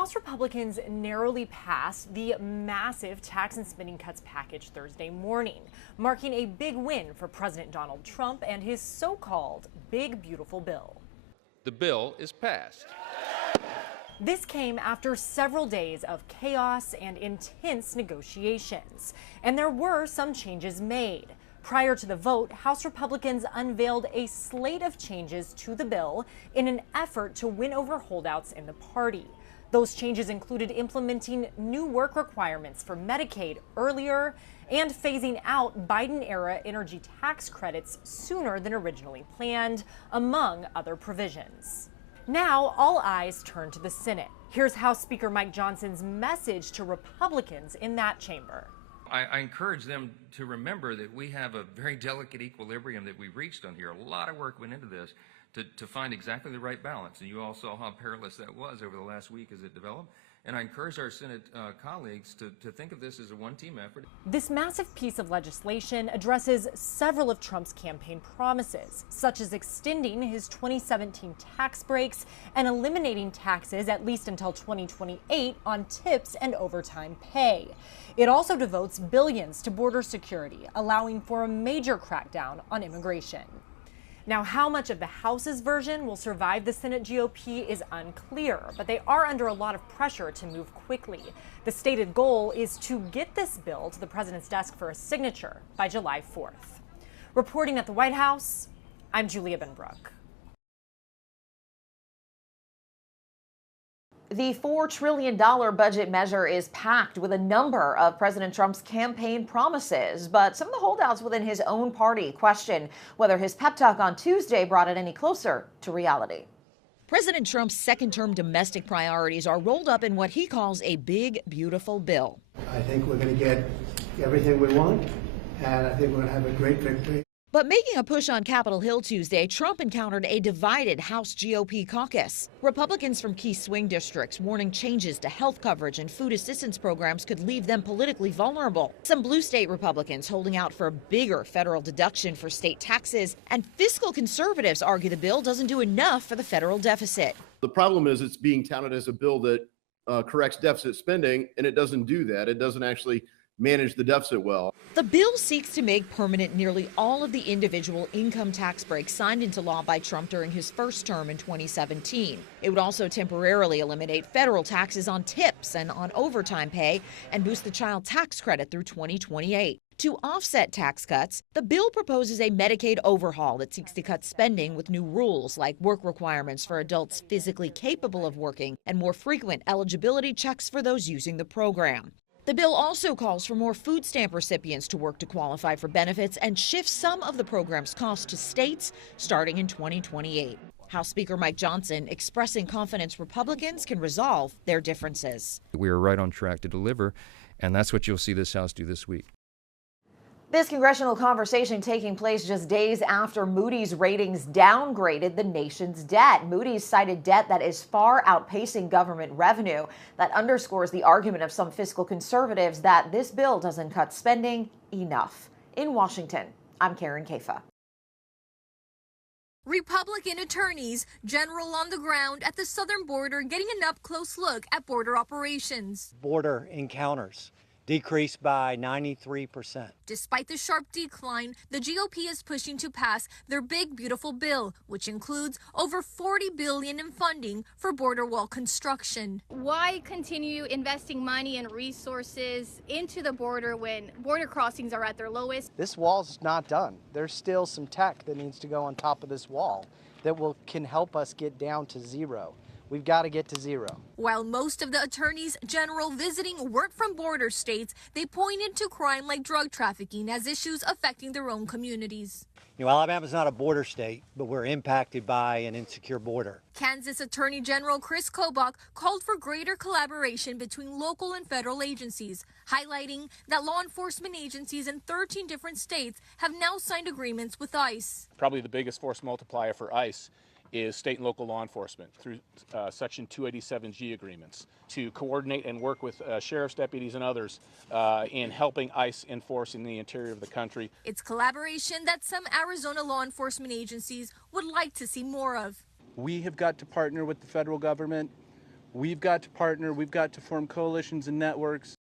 House Republicans narrowly passed the massive tax and spending cuts package Thursday morning, marking a big win for President Donald Trump and his so-called Big Beautiful Bill. The bill is passed. This came after several days of chaos and intense negotiations, and there were some changes made. Prior to the vote, House Republicans unveiled a slate of changes to the bill in an effort to win over holdouts in the party. Those changes included implementing new work requirements for Medicaid earlier and phasing out Biden-era energy tax credits sooner than originally planned, among other provisions. Now, all eyes turn to the Senate. Here's House Speaker Mike Johnson's message to Republicans in that chamber. I encourage them to remember that we have a very delicate equilibrium that we reached on here. A lot of work went into this to find exactly the right balance. And you all saw how perilous that was over the last week as it developed. And I encourage our Senate colleagues to think of this as a one-team effort. This massive piece of legislation addresses several of Trump's campaign promises, such as extending his 2017 tax breaks and eliminating taxes at least until 2028 on tips and overtime pay. It also devotes billions to border security, allowing for a major crackdown on immigration. Now, how much of the House's version will survive the Senate GOP is unclear, but they are under a lot of pressure to move quickly. The stated goal is to get this bill to the president's desk for a signature by July 4th. Reporting at the White House, I'm Julia Benbrook. The $4 trillion budget measure is packed with a number of President Trump's campaign promises, but some of the holdouts within his own party question whether his pep talk on Tuesday brought it any closer to reality. President Trump's second-term domestic priorities are rolled up in what he calls a big, beautiful bill. I think we're going to get everything we want, and I think we're going to have a great victory. But making a push on Capitol Hill Tuesday, Trump encountered a divided House GOP caucus. Republicans from key swing districts warning changes to health coverage and food assistance programs could leave them politically vulnerable. Some blue state Republicans holding out for a bigger federal deduction for state taxes, and fiscal conservatives argue the bill doesn't do enough for the federal deficit. The problem is it's being touted as a bill that corrects deficit spending, and it doesn't do that. It doesn't actually manage the deficit well. The bill seeks to make permanent nearly all of the individual income tax breaks signed into law by Trump during his first term in 2017. It would also temporarily eliminate federal taxes on tips and on overtime pay and boost the child tax credit through 2028. To offset tax cuts, the bill proposes a Medicaid overhaul that seeks to cut spending with new rules like work requirements for adults physically capable of working and more frequent eligibility checks for those using the program. The bill also calls for more food stamp recipients to work to qualify for benefits and shifts some of the program's costs to states starting in 2028. House Speaker Mike Johnson expressing confidence Republicans can resolve their differences. We are right on track to deliver, and that's what you'll see this House do this week. This congressional conversation taking place just days after Moody's ratings downgraded the nation's debt. Moody's cited debt that is far outpacing government revenue. That underscores the argument of some fiscal conservatives that this bill doesn't cut spending enough. In Washington, I'm Karen Kafa. Republican attorneys general on the ground at the southern border getting an up-close look at border operations. Border encounters decreased by 93%. Despite the sharp decline, the GOP is pushing to pass their big, beautiful bill, which includes over $40 billion in funding for border wall construction. Why continue investing money and resources into the border when border crossings are at their lowest? This wall's not done. There's still some tech that needs to go on top of this wall that can help us get down to zero. We've got to get to zero. While most of the attorneys general visiting weren't from border states, they pointed to crime like drug trafficking as issues affecting their own communities. You know, Alabama's not a border state, but we're impacted by an insecure border. Kansas Attorney General Chris Kobach called for greater collaboration between local and federal agencies, highlighting that law enforcement agencies in 13 different states have now signed agreements with ICE. Probably the biggest force multiplier for ICE is state and local law enforcement through Section 287G agreements to coordinate and work with sheriff's deputies and others in helping ICE enforce in the interior of the country. It's collaboration that some Arizona law enforcement agencies would like to see more of. We have got to partner with the federal government We've got to partner, we've got to form coalitions and networks